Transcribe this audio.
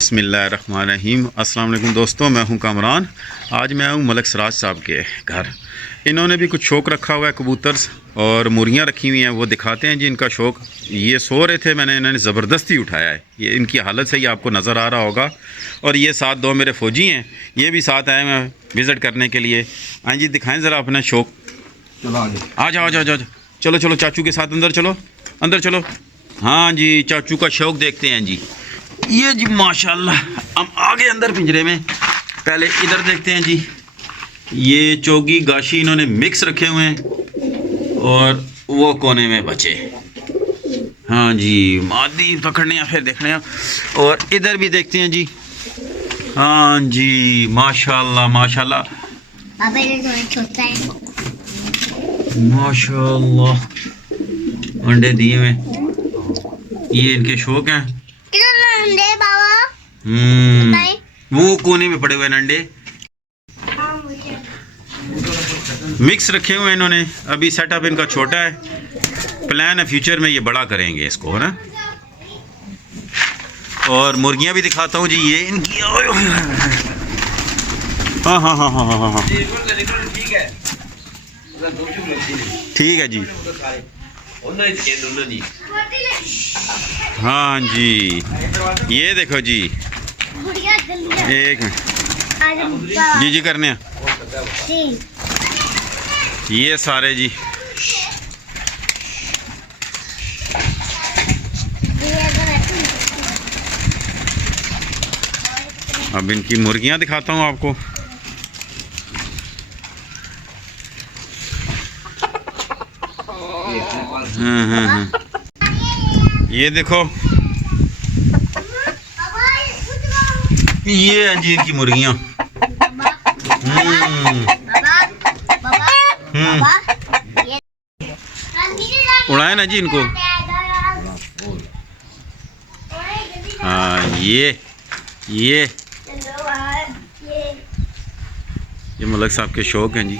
बिस्मिल्लाहिर्रहमानिर्रहीम। अस्सलाम वालेकुम दोस्तों, मैं हूं कामरान। आज मैं हूं मलिक सराज साहब के घर। इन्होंने भी कुछ शौक़ रखा हुआ है, कबूतर और मुर्गियां रखी हुई हैं। वो दिखाते हैं जी इनका शौक़। ये सो रहे थे, इन्होंने ज़बरदस्ती उठाया है। ये इनकी हालत से ही आपको नज़र आ रहा होगा। और ये साथ दो मेरे फ़ौजी हैं, ये भी साथ आए हैं विज़िट करने के लिए। हाँ जी, दिखाएँ ज़रा अपना शौक़। आ जाओ आ जाओ, चलो चलो चाचू के साथ अंदर चलो, अंदर चलो। हाँ जी, चाचू का शौक़ देखते हैं जी। ये जी माशाल्लाह, हम आगे अंदर पिंजरे में। पहले इधर देखते हैं जी। ये चोगी गाशी इन्होंने मिक्स रखे हुए हैं और वो कोने में बचे। हाँ जी, मादी पकड़ने या फिर देखने हैं। और इधर भी देखते हैं जी। हाँ जी माशाल्लाह माशाल्लाह माशाल्लाह, अंडे दिए हुए। ये इनके शौक हैं। वो कोने में पड़े हुए अंडे मिक्स रखे हुए हैं इन्होंने। अभी सेटअप इनका छोटा है, प्लान है फ्यूचर में ये बड़ा करेंगे इसको, है ना। और मुर्गियां भी दिखाता हूँ जी। ये इनकी हाँ हाँ हाँ हाँ हाँ हाँ, ठीक है जी। हाँ जी, ये देखो जी, एक मिनट जी जी करने ये सारे जी। अब इनकी मुर्गियां दिखाता हूँ आपको। ये देखो, ये हैं जी इनकी मुर्गियां। उड़ाए ना जी इनको। हाँ ये मलिक साहब के शौक हैं जी।